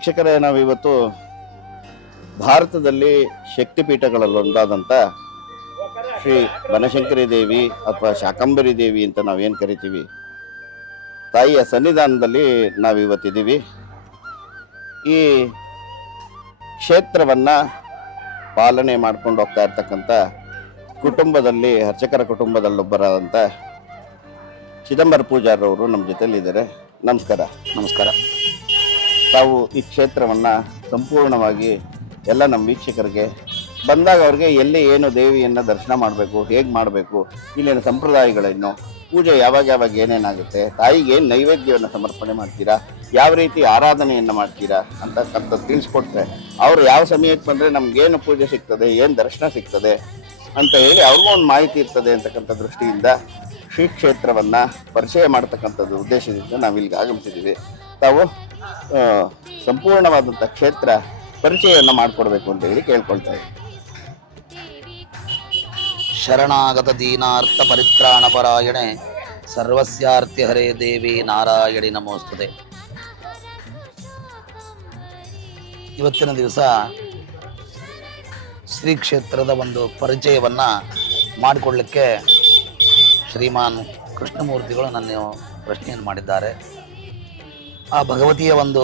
ವೀಕ್ಷಕರೇ, ನಾವಿವತ್ತು ಭಾರತದಲ್ಲಿ ಶಕ್ತಿಪೀಠಗಳಲ್ಲೊಂದಾದಂಥ ಶ್ರೀ ಬನಶಂಕರಿ ದೇವಿ ಅಥವಾ ಶಾಕಂಬರಿ ದೇವಿ ಅಂತ ನಾವೇನು ಕರಿತೀವಿ, ತಾಯಿಯ ಸನ್ನಿಧಾನದಲ್ಲಿ ನಾವಿವತ್ತಿದ್ದೀವಿ. ಈ ಕ್ಷೇತ್ರವನ್ನು ಪಾಲನೆ ಮಾಡ್ಕೊಂಡು ಹೋಗ್ತಾ ಇರ್ತಕ್ಕಂಥ ಕುಟುಂಬದಲ್ಲಿ, ಅರ್ಚಕರ ಕುಟುಂಬದಲ್ಲೊಬ್ಬರಾದಂಥ ಚಿದಂಬರ ಪೂಜಾರವರು ನಮ್ಮ ಜೊತೆಲಿದ್ದಾರೆ. ನಮಸ್ಕಾರ. ನಮಸ್ಕಾರ. ತಾವು ಈ ಕ್ಷೇತ್ರವನ್ನು ಸಂಪೂರ್ಣವಾಗಿ ಎಲ್ಲ ನಮ್ಮ ವೀಕ್ಷಕರಿಗೆ ಬಂದಾಗ ಅವ್ರಿಗೆ ಎಲ್ಲಿ ಏನು ದೇವಿಯನ್ನು ದರ್ಶನ ಮಾಡಬೇಕು, ಹೇಗೆ ಮಾಡಬೇಕು, ಇಲ್ಲಿನ ಸಂಪ್ರದಾಯಗಳೇನು, ಪೂಜೆ ಯಾವಾಗ ಏನೇನಾಗುತ್ತೆ, ತಾಯಿಗೆ ಏನು ನೈವೇದ್ಯವನ್ನು ಸಮರ್ಪಣೆ ಮಾಡ್ತೀರಾ, ಯಾವ ರೀತಿ ಆರಾಧನೆಯನ್ನು ಮಾಡ್ತೀರಾ ಅಂತಕ್ಕಂಥದ್ದು ತಿಳಿಸ್ಕೊಟ್ರೆ ಅವರು ಯಾವ ಸಮಯಕ್ಕೆ ಬಂದರೆ ನಮಗೇನು ಪೂಜೆ ಸಿಗ್ತದೆ, ಏನು ದರ್ಶನ ಸಿಗ್ತದೆ ಅಂತ ಹೇಳಿ ಅವ್ರಿಗೂ ಒಂದು ಮಾಹಿತಿ ಇರ್ತದೆ ಅಂತಕ್ಕಂಥ ದೃಷ್ಟಿಯಿಂದ ಶ್ರೀ ಕ್ಷೇತ್ರವನ್ನು ಪರಿಚಯ ಮಾಡ್ತಕ್ಕಂಥದ್ದು ಉದ್ದೇಶದಿಂದ ನಾವಿಲ್ಲಿಗೆ ಆಗಮಿಸಿದ್ದೀವಿ. ತಾವು ಸಂಪೂರ್ಣವಾದಂಥ ಕ್ಷೇತ್ರ ಪರಿಚಯವನ್ನು ಮಾಡಿಕೊಡ್ಬೇಕು ಅಂತ ಹೇಳಿ ಕೇಳ್ಕೊಳ್ತಾ ಇದ್ದೀವಿ. ಶರಣಾಗತ ದೀನಾರ್ಥ ಪರಿತ್ರಾಣ ಪರಾಯಣೆ ಸರ್ವಸ್ಯಾರ್ತಿ ಹರೇ ದೇವಿ ನಾರಾಯಣಿ ನಮೋಸ್ತುತೆ. ಇವತ್ತಿನ ದಿವಸ ಶ್ರೀ ಕ್ಷೇತ್ರದ ಒಂದು ಪರಿಚಯವನ್ನು ಮಾಡಿಕೊಳ್ಳಲಿಕ್ಕೆ ಶ್ರೀಮಾನ್ ಕೃಷ್ಣಮೂರ್ತಿಗಳು ನನ್ನ ಪ್ರಶ್ನೆಯನ್ನು ಮಾಡಿದ್ದಾರೆ. ಆ ಭಗವತಿಯ ಒಂದು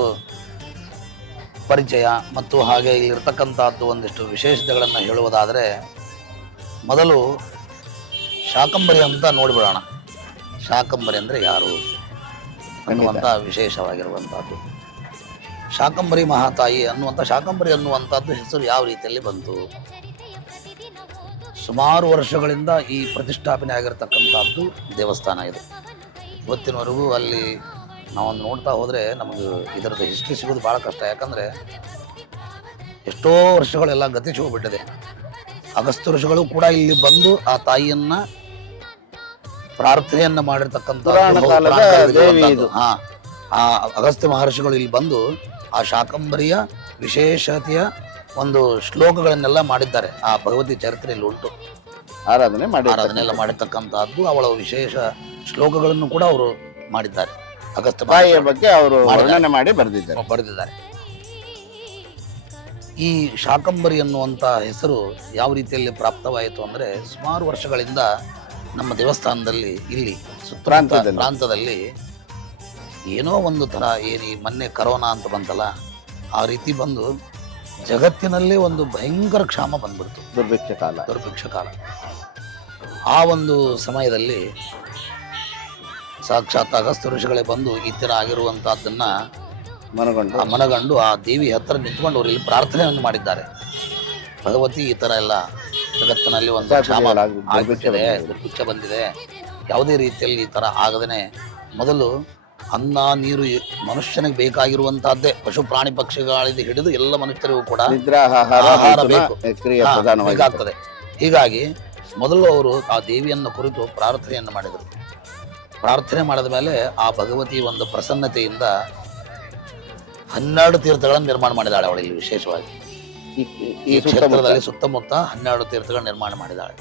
ಪರಿಚಯ ಮತ್ತು ಹಾಗೆ ಇಲ್ಲಿರ್ತಕ್ಕಂಥದ್ದು ಒಂದಿಷ್ಟು ವಿಶೇಷತೆಗಳನ್ನು ಹೇಳುವುದಾದರೆ, ಮೊದಲು ಶಾಕಂಬರಿ ಅಂತ ನೋಡಿಬಿಡೋಣ. ಶಾಕಂಬರಿ ಅಂದರೆ ಯಾರು ಅನ್ನುವಂಥ ವಿಶೇಷವಾಗಿರುವಂಥದ್ದು. ಶಾಕಂಬರಿ ಮಹಾತಾಯಿ ಅನ್ನುವಂಥ ಶಾಕಂಬರಿ ಅನ್ನುವಂಥದ್ದು ಹೆಸರು ಯಾವ ರೀತಿಯಲ್ಲಿ ಬಂತು? ಸುಮಾರು ವರ್ಷಗಳಿಂದ ಈ ಪ್ರತಿಷ್ಠಾಪನೆ ಆಗಿರತಕ್ಕಂಥದ್ದು ದೇವಸ್ಥಾನ ಇದು. ಇವತ್ತಿನವರೆಗೂ ಅಲ್ಲಿ ನಾವೊಂದು ನೋಡ್ತಾ ಹೋದರೆ ನಮಗೆ ಇದರದ್ದು ಹಿಸ್ಟ್ರಿ ಸಿಗೋದು ಭಾಳ ಕಷ್ಟ. ಯಾಕಂದರೆ ಎಷ್ಟೋ ವರ್ಷಗಳೆಲ್ಲ ಗತಿಸಿ ಹೋಗ್ಬಿಟ್ಟಿದೆ. ಅಗಸ್ತ್ಯ ಋಷಿಗಳು ಕೂಡ ಇಲ್ಲಿ ಬಂದು ಆ ತಾಯಿಯನ್ನು ಪ್ರಾರ್ಥನೆಯನ್ನು ಮಾಡಿರ್ತಕ್ಕಂಥ ಆ ಅಗಸ್ತ್ಯ ಮಹರ್ಷಿಗಳು ಇಲ್ಲಿ ಬಂದು ಆ ಶಾಕಂಬರಿಯ ವಿಶೇಷತೆಯ ಒಂದು ಶ್ಲೋಕಗಳನ್ನೆಲ್ಲ ಮಾಡಿದ್ದಾರೆ. ಆ ಭಗವತಿ ಚರಿತ್ರೆಯಲ್ಲಿ ಉಂಟು. ಆರಾಧನೆ ಎಲ್ಲ ಮಾಡಿರ್ತಕ್ಕಂಥದ್ದು ಅವಳ ವಿಶೇಷ ಶ್ಲೋಕಗಳನ್ನು ಕೂಡ ಅವರು ಮಾಡಿದ್ದಾರೆ. ಅಗಸ್ತ್ಯ ತಾಯಿಯ ಬಗ್ಗೆ ಅವರು ವರ್ಣನೆ ಮಾಡಿ ಬರೆದಿದ್ದಾರೆ. ಈ ಶಾಕಂಬರಿ ಅನ್ನುವಂಥ ಹೆಸರು ಯಾವ ರೀತಿಯಲ್ಲಿ ಪ್ರಾಪ್ತವಾಯಿತು ಅಂದರೆ, ಸುಮಾರು ವರ್ಷಗಳಿಂದ ನಮ್ಮ ದೇವಸ್ಥಾನದಲ್ಲಿ ಇಲ್ಲಿ ಪ್ರಾಂತದಲ್ಲಿ ಏನೋ ಒಂದು ಥರ ಈ ಮೊನ್ನೆ ಕರೋನಾ ಅಂತ ಬಂತಲ್ಲ, ಆ ರೀತಿ ಬಂದು ಜಗತ್ತಿನಲ್ಲಿ ಒಂದು ಭಯಂಕರ ಕ್ಷಾಮ ಬಂದ್ಬಿಡ್ತು. ದುರ್ಭಿಕ್ಷ ಕಾಲ. ಆ ಒಂದು ಸಮಯದಲ್ಲಿ ಸಾಕ್ಷಾತ್ ಅಗಸ್ತ್ಯ ಋಷಿಗಳೇ ಬಂದು ಈ ಥರ ಆಗಿರುವಂಥದ್ದನ್ನ ಮನಗಂಡು ಆ ದೇವಿ ಹತ್ತಿರ ನಿಂತ್ಕೊಂಡು ಅವರು ಇಲ್ಲಿ ಪ್ರಾರ್ಥನೆಯನ್ನು ಮಾಡಿದ್ದಾರೆ. ಭಗವತಿ, ಈ ಥರ ಎಲ್ಲ ಜಗತ್ತಿನಲ್ಲಿ ಒಂದು ಕ್ಷಾಮ ಆಗ್ಬಿಟ್ಟಿದೆ, ದುರ್ಭಿಕ್ಷ ಬಂದಿದೆ, ಯಾವುದೇ ರೀತಿಯಲ್ಲಿ ಈ ಥರ ಆಗದೇ ಮೊದಲು ಅನ್ನ ನೀರು ಮನುಷ್ಯನಿಗೆ ಬೇಕಾಗಿರುವಂತಹದ್ದೇ, ಪಶು ಪ್ರಾಣಿ ಪಕ್ಷಿಗಳಿಂದ ಹಿಡಿದು ಎಲ್ಲ ಮನುಷ್ಯರಿಗೂ ಕೂಡ ಆಹಾರ ಬೇಕಾಗ್ತದೆ. ಹೀಗಾಗಿ ಮೊದಲು ಅವರು ಆ ದೇವಿಯನ್ನು ಕುರಿತು ಪ್ರಾರ್ಥನೆಯನ್ನು ಮಾಡಿದರು. ಪ್ರಾರ್ಥನೆ ಮಾಡಿದ ಮೇಲೆ ಆ ಭಗವತಿ ಒಂದು ಪ್ರಸನ್ನತೆಯಿಂದ 12 ತೀರ್ಥಗಳನ್ನು ನಿರ್ಮಾಣ ಮಾಡಿದಾಳೆ ಅವಳು. ಇಲ್ಲಿ ವಿಶೇಷವಾಗಿ ಈ ಕ್ಷೇತ್ರದಲ್ಲಿ ಸುತ್ತಮುತ್ತ 12 ತೀರ್ಥಗಳನ್ನು ನಿರ್ಮಾಣ ಮಾಡಿದಾಳೆ.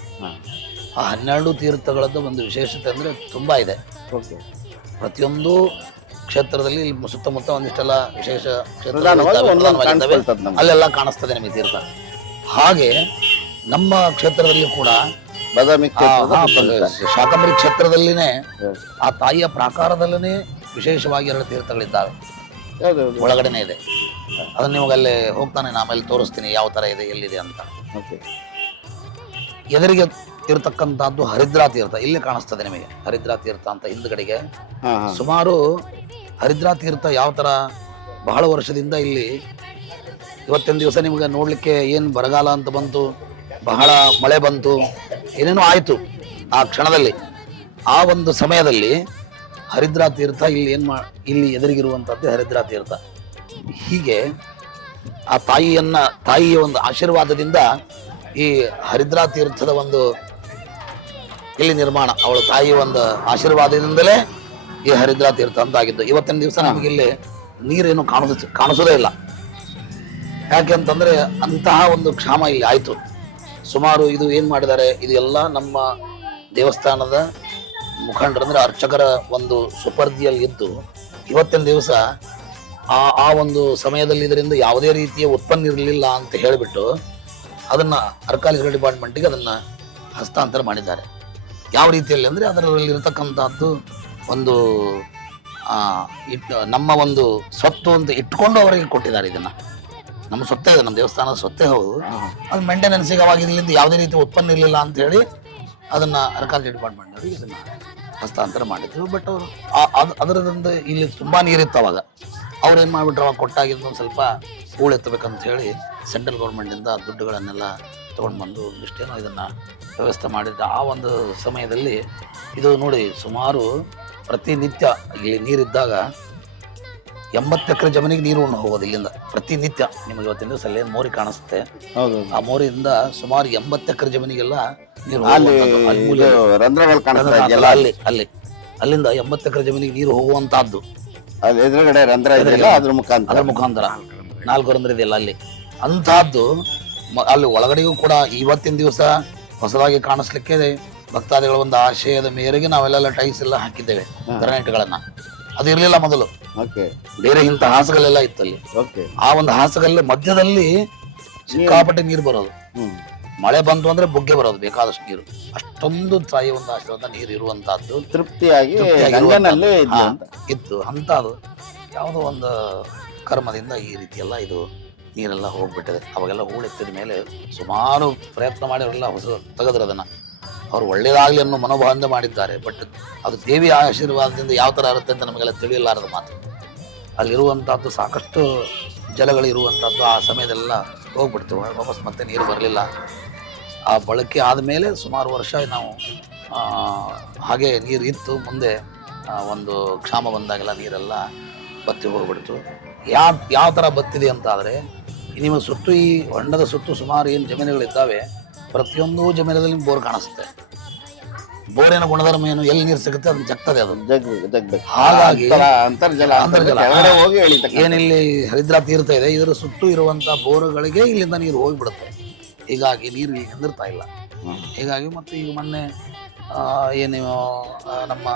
ಆ 12 ತೀರ್ಥಗಳದ್ದು ಒಂದು ವಿಶೇಷತೆ ಅಂದರೆ ತುಂಬ ಇದೆ. ಪ್ರತಿಯೊಂದು ಕ್ಷೇತ್ರದಲ್ಲಿ ಸುತ್ತಮುತ್ತ ಒಂದಿಷ್ಟೆಲ್ಲ ವಿಶೇಷ ಅಲ್ಲೆಲ್ಲ ಕಾಣಿಸ್ತದೆ ನಿಮಗೆ ತೀರ್ಥ. ಹಾಗೆ ನಮ್ಮ ಕ್ಷೇತ್ರದಲ್ಲಿ ಕೂಡ ಶಾಕಂಬರಿ ಕ್ಷೇತ್ರದಲ್ಲಿನೇ ಆ ತಾಯಿಯ ಪ್ರಾಕಾರದಲ್ಲೇ ವಿಶೇಷವಾಗಿ 2 ತೀರ್ಥಗಳಿದ್ದಾವೆ. ಒಳಗಡೆನೆ ಇದೆ. ಅದನ್ನ ನಿಮಗಲ್ಲೇ ಹೋಗ್ತಾನೆ, ನಾನು ಆಮೇಲೆ ತೋರಿಸ್ತೀನಿ ಯಾವ ತರ ಇದೆ, ಎಲ್ಲಿದೆ ಅಂತ. ಎದುರಿಗೆ ಇರತಕ್ಕಂಥದ್ದು ಹರಿದ್ರಾ ತೀರ್ಥ ಇಲ್ಲಿ ಕಾಣಿಸ್ತದೆ ನಿಮಗೆ. ಹರಿದ್ರಾ ತೀರ್ಥ ಅಂತ ಹಿಂದ್ಗಡೆಗೆ ಸುಮಾರು ಹರಿದ್ರಾ ತೀರ್ಥ ಯಾವ ತರ ಬಹಳ ವರ್ಷದಿಂದ ಇಲ್ಲಿ. ಇವತ್ತಿನ ದಿವಸ ನಿಮಗೆ ನೋಡ್ಲಿಕ್ಕೆ ಏನು ಬರಗಾಲ ಅಂತ ಬಂತು, ಬಹಳ ಮಳೆ ಬಂತು, ಏನೇನೋ ಆಯ್ತು ಆ ಕ್ಷಣದಲ್ಲಿ. ಆ ಒಂದು ಸಮಯದಲ್ಲಿ ಹರಿದ್ರಾ ತೀರ್ಥ ಇಲ್ಲಿ ಇಲ್ಲಿ ಎದುರಿಗಿರುವಂಥದ್ದು ಹರಿದ್ರಾ ತೀರ್ಥ. ಹೀಗೆ ಆ ತಾಯಿಯ ಒಂದು ಆಶೀರ್ವಾದದಿಂದ ಈ ಹರಿದ್ರಾ ತೀರ್ಥದ ಒಂದು ಇಲ್ಲಿ ನಿರ್ಮಾಣ, ಅವಳ ತಾಯಿಯ ಒಂದು ಆಶೀರ್ವಾದದಿಂದಲೇ ಈ ಹರಿದ್ರಾ ತೀರ್ಥ ಅಂತ ಆಗಿದ್ದು. ಇವತ್ತಿನ ದಿವಸ ನಮಗೆ ಇಲ್ಲಿ ನೀರೇನು ಕಾಣಿಸೋದೇ ಇಲ್ಲ. ಯಾಕೆ ಅಂತಂದ್ರೆ ಅಂತಹ ಒಂದು ಕ್ಷಾಮ ಇಲ್ಲಿ ಆಯ್ತು. ಸುಮಾರು ಇದು ಏನ್ ಮಾಡಿದ್ದಾರೆ, ಇದು ಎಲ್ಲ ನಮ್ಮ ದೇವಸ್ಥಾನದ ಮುಖಂಡರಂದ್ರೆ ಅರ್ಚಕರ ಒಂದು ಸುಪರ್ದಿಯಲ್ಲಿ ಇದ್ದು ಇವತ್ತಿನ ದಿವಸ ಆ ಒಂದು ಸಮಯದಲ್ಲಿ ಇದರಿಂದ ಯಾವುದೇ ರೀತಿಯ ಉತ್ಪನ್ನ ಇರಲಿಲ್ಲ ಅಂತ ಹೇಳಿಬಿಟ್ಟು ಅದನ್ನ ಅರ್ಕಾಲಿಕಲ್ ಡಿಪಾರ್ಟ್ಮೆಂಟ್ಗೆ ಅದನ್ನ ಹಸ್ತಾಂತರ ಮಾಡಿದ್ದಾರೆ. ಯಾವ ರೀತಿಯಲ್ಲಿ ಅಂದರೆ ಅದರಲ್ಲಿ ಇರತಕ್ಕಂಥದ್ದು ಒಂದು ನಮ್ಮ ಒಂದು ಸ್ವತ್ತು ಅಂತ ಇಟ್ಕೊಂಡು ಅವರಿಗೆ ಕೊಟ್ಟಿದ್ದಾರೆ. ಇದನ್ನ ನಮ್ಮ ಸ್ವತ್ತೇ ಇದೆ, ನಮ್ಮ ದೇವಸ್ಥಾನದ ಸ್ವತ್ತೇ ಹೌದು. ಅದು ಮೇಂಟೆನೆನ್ಸಿಗೆ ಅವಾಗ ಇದರಿಂದ ಯಾವುದೇ ರೀತಿ ಉತ್ಪನ್ನ ಇರಲಿಲ್ಲ ಅಂತ ಹೇಳಿ ಅದನ್ನ ಅರ್ಕಾಲಿಕಲ್ ಡಿಪಾರ್ಟ್ಮೆಂಟ್ ಅವರಿಗೆ ಇದನ್ನ ಹಸ್ತಾಂತರ ಮಾಡಿದ್ರು. ಬಟ್ ಅವರು ಅದರಿಂದ ಇಲ್ಲಿ ತುಂಬಾ ನೀರಿತ್ತು. ಅವಾಗ ಅವ್ರು ಏನು ಮಾಡಿಬಿಟ್ರು, ಅವಾಗ ಕೊಟ್ಟಾಗಿಂದ ಒಂದು ಸ್ವಲ್ಪ ಹೂಳೆತ್ತಬೇಕಂತ ಹೇಳಿ ಸೆಂಟ್ರಲ್ ಗೌರ್ಮೆಂಟಿಂದ ದುಡ್ಡುಗಳನ್ನೆಲ್ಲ ತೊಗೊಂಡು ಬಂದು ಇಷ್ಟೇನೋ ಇದನ್ನು ವ್ಯವಸ್ಥೆ ಮಾಡಿದ್ರು. ಆ ಒಂದು ಸಮಯದಲ್ಲಿ ಇದು ನೋಡಿ, ಸುಮಾರು ಪ್ರತಿನಿತ್ಯ ಇಲ್ಲಿ ನೀರಿದ್ದಾಗ 80 ಎಕರೆ ಜಮೀನಿಗೆ ನೀರು ಹೋಗೋದು ಇಲ್ಲಿಂದ ಪ್ರತಿನಿತ್ಯ. ನಿಮಗೆ ಇವತ್ತಿನ ದಿವಸ ಅಲ್ಲಿ ಮೋರಿ ಕಾಣಿಸುತ್ತೆ, ಆ ಮೋರಿಯಿಂದ ಸುಮಾರು 80 ಎಕರೆ ಜಮೀನಿಗೆಲ್ಲ ನೀರು ಅಲ್ಲಿಂದ 80 ಎಕರೆ ಜಮೀನಿಗೆ ನೀರು ಹೋಗುವಂತಹದ್ದು. ಎದುರುಗಡೆ ರಂಧ್ರ ಇದೆಯಲ್ಲ, ಅದ್ರ ಮುಖಾಂತರ 4 ರಂಧ್ರ ಇದೆಯಲ್ಲ ಅಲ್ಲಿ ಅಂತಹದ್ದು. ಅಲ್ಲಿ ಒಳಗಡೆಗೂ ಕೂಡ ಇವತ್ತಿನ ದಿವಸ ಹೊಸದಾಗಿ ಕಾಣಿಸ್ಲಿಕ್ಕೆ ಭಕ್ತಾದಿಗಳ ಒಂದು ಆಶಯದ ಮೇರೆಗೆ ನಾವೆಲ್ಲ ಟೈಲ್ಸ್ ಎಲ್ಲ ಹಾಕಿದ್ದೇವೆ, ಗ್ರಾನೈಟ್ಗಳನ್ನ. ಅದು ಇರ್ಲಿಲ್ಲ ಮೊದಲು, ಬೇರೆ ಇಂಥ ಹಾಸುಗಳೆಲ್ಲ ಇತ್ತು ಅಲ್ಲಿ. ಆ ಒಂದು ಹಾಸುಗಲ್ಲ ಮಧ್ಯದಲ್ಲಿ ಸಿಕ್ಕಾಪಟ್ಟೆ ನೀರು ಬರೋದು. ಮಳೆ ಬಂತು ಅಂದ್ರೆ ಬುಗ್ಗೆ ಬರೋದು, ಬೇಕಾದಷ್ಟು ನೀರು. ಅಷ್ಟೊಂದು ತಾಯಿ ಒಂದು ಆಶೀರ್ವಾದ ನೀರು ಇರುವಂತಹದ್ದು, ತೃಪ್ತಿಯಾಗಿ ಇತ್ತು. ಅಂತದು ಯಾವುದೋ ಒಂದು ಕರ್ಮದಿಂದ ಈ ರೀತಿ ಎಲ್ಲ ಇದು ನೀರೆಲ್ಲ ಹೋಗ್ಬಿಟ್ಟಿದೆ. ಅವಾಗೆಲ್ಲ ಹೂಳೆತ್ತಿದ ಮೇಲೆ ಸುಮಾರು ಪ್ರಯತ್ನ ಮಾಡಿ ಅವರೆಲ್ಲ ಹೊಸ ತೆಗೆದ್ರು ಅದನ್ನ. ಅವ್ರು ಒಳ್ಳೇದಾಗ್ಲಿ ಅನ್ನೋ ಮನೋಭಾವದಿಂದ ಮಾಡಿದ್ದಾರೆ. ಬಟ್ ಅದು ದೇವಿಯ ಆಶೀರ್ವಾದದಿಂದ ಯಾವ ಥರ ಇರುತ್ತೆ ಅಂತ ನಮಗೆಲ್ಲ ತಿಳಿಯಲಾರದ ಮಾತು. ಅಲ್ಲಿರುವಂಥದ್ದು ಸಾಕಷ್ಟು ಜಲಗಳು ಇರುವಂಥದ್ದು ಆ ಸಮಯದೆಲ್ಲ ಹೋಗ್ಬಿಡ್ತು. ವಾಪಸ್ ಮತ್ತೆ ನೀರು ಬರಲಿಲ್ಲ. ಆ ಬಳಕೆ ಆದಮೇಲೆ ಸುಮಾರು ವರ್ಷ ನಾವು ಹಾಗೆ ನೀರು ಇತ್ತು. ಮುಂದೆ ಒಂದು ಕ್ಷಾಮ ಬಂದಾಗೆಲ್ಲ ನೀರೆಲ್ಲ ಬತ್ತಿ ಹೋಗ್ಬಿಡ್ತು. ಯಾವ ಥರ ಬತ್ತಿದೆ ಅಂತ ಆದರೆ, ನಿಮ್ಮ ಸುತ್ತು ಈ ಹೊಂಡದ ಸುತ್ತು ಸುಮಾರು ಏನು ಜಮೀನುಗಳಿದ್ದಾವೆ, ಪ್ರತಿಯೊಂದು ಜಮೀನದಲ್ಲಿ ಬೋರ್ ಕಾಣಿಸುತ್ತೆ. ಬೋರಿನ ಗುಣಧರ್ಮ ಏನು, ಎಲ್ಲಿ ನೀರು ಸಿಗುತ್ತೆ ಅದನ್ನ ಜಗ್ತದೆ. ಅದು ಹಾಗಾಗಿ ಅಂತರ್ಜಲ ಏನಿಲ್ಲಿ ಹರಿದ್ರಾ ತೀರ್ಥ ಇದೆ, ಇದರ ಸುತ್ತು ಇರುವಂತ ಬೋರುಗಳಿಗೆ ಇಲ್ಲಿಂದ ನೀರು ಹೋಗಿಬಿಡುತ್ತೆ. ಹೀಗಾಗಿ ನೀರು ಈಗ ನಿಂದಿರ್ತಾ ಇಲ್ಲ. ಹೀಗಾಗಿ ಮತ್ತು ಈಗ ಮೊನ್ನೆ ಏನು ನಮ್ಮ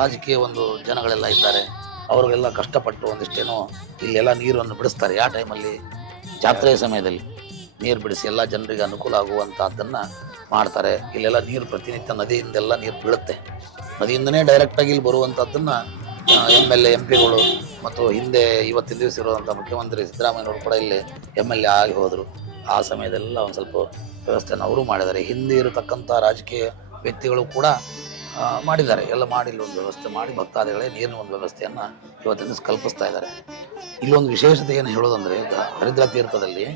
ರಾಜಕೀಯ ಒಂದು ಜನಗಳೆಲ್ಲ ಇದ್ದಾರೆ, ಅವ್ರಿಗೆಲ್ಲ ಕಷ್ಟಪಟ್ಟು ಒಂದಿಷ್ಟೇನೋ ಇಲ್ಲೆಲ್ಲ ನೀರನ್ನು ಬಿಡಿಸ್ತಾರೆ. ಯಾವ ಟೈಮಲ್ಲಿ ಜಾತ್ರೆಯ ಸಮಯದಲ್ಲಿ ನೀರು ಬಿಡಿಸಿ ಎಲ್ಲ ಜನರಿಗೆ ಅನುಕೂಲ ಆಗುವಂಥದ್ದನ್ನು ಮಾಡ್ತಾರೆ. ಇಲ್ಲೆಲ್ಲ ನೀರು ಪ್ರತಿನಿತ್ಯ ನದಿಯಿಂದೆಲ್ಲ ನೀರು ಬೀಳುತ್ತೆ. ನದಿಯಿಂದನೇ ಡೈರೆಕ್ಟಾಗಿ ಇಲ್ಲಿ ಬರುವಂಥದ್ದನ್ನು MLA MP ಗಳು ಮತ್ತು ಹಿಂದೆ ಇವತ್ತಿನ ದಿವಸ ಇರುವಂಥ ಮುಖ್ಯಮಂತ್ರಿ ಸಿದ್ದರಾಮಯ್ಯನವರು ಕೂಡ ಇಲ್ಲಿ MLA ಆಗಿ ಹೋದರು. ಆ ಸಮಯದೆಲ್ಲ ಒಂದು ಸ್ವಲ್ಪ ವ್ಯವಸ್ಥೆಯನ್ನು ಅವರು ಮಾಡಿದ್ದಾರೆ. ಹಿಂದೆ ಇರತಕ್ಕಂಥ ರಾಜಕೀಯ ವ್ಯಕ್ತಿಗಳು ಕೂಡ ಮಾಡಿದ್ದಾರೆ. ಎಲ್ಲ ಮಾಡಿ ಇಲ್ಲೊಂದು ವ್ಯವಸ್ಥೆ ಮಾಡಿ ಭಕ್ತಾದಿಗಳೇ ನೀರಿನ ಒಂದು ವ್ಯವಸ್ಥೆಯನ್ನು ಇವತ್ತಿನ ಕಲ್ಪಿಸ್ತಾ ಇದ್ದಾರೆ. ಇಲ್ಲೊಂದು ವಿಶೇಷತೆ ಏನು ಹೇಳೋದಂದರೆ, ಹರಿದ್ರಾ ತೀರ್ಥದಲ್ಲಿ